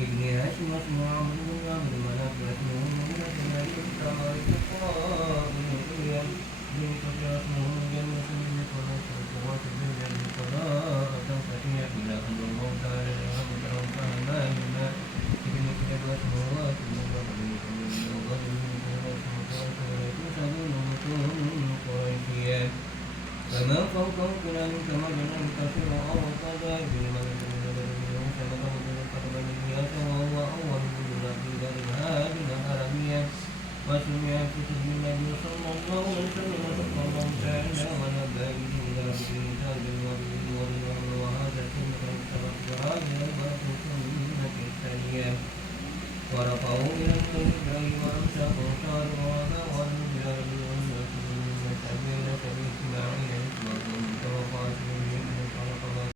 ابن هاشم اسمه عمرو بن عبد المناف اسمه من كذلك استعمرت القراء بن مريم بن كثير اسمه جنة بن قناة القوات بن جبل قراءة فتية إلى أن الله تعالى لهم لهم فهمائهما ابن كلاب اسمه واسم بن بكر بن سليم بن غد بن كلاب اسمه قريش وليس سبيل متون قريشيا فما فوقه كلام كما جنان كثير أو كذلك لمن وهو أول من في ذلك العربية وسمع في كتب النبي صلى الله عليه وسلم صلى الله تعالى ونبأ به إلى كتاب النبي والله وهذا سنة اختلف هذه الباب سنة الثانية ورفعوا إلى الإله وأمسكوا شارع وهذا والرجال والناس سبيل إسماعيل وقوات من خلق الله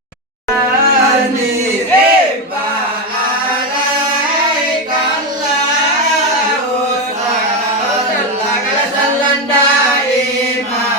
Daiman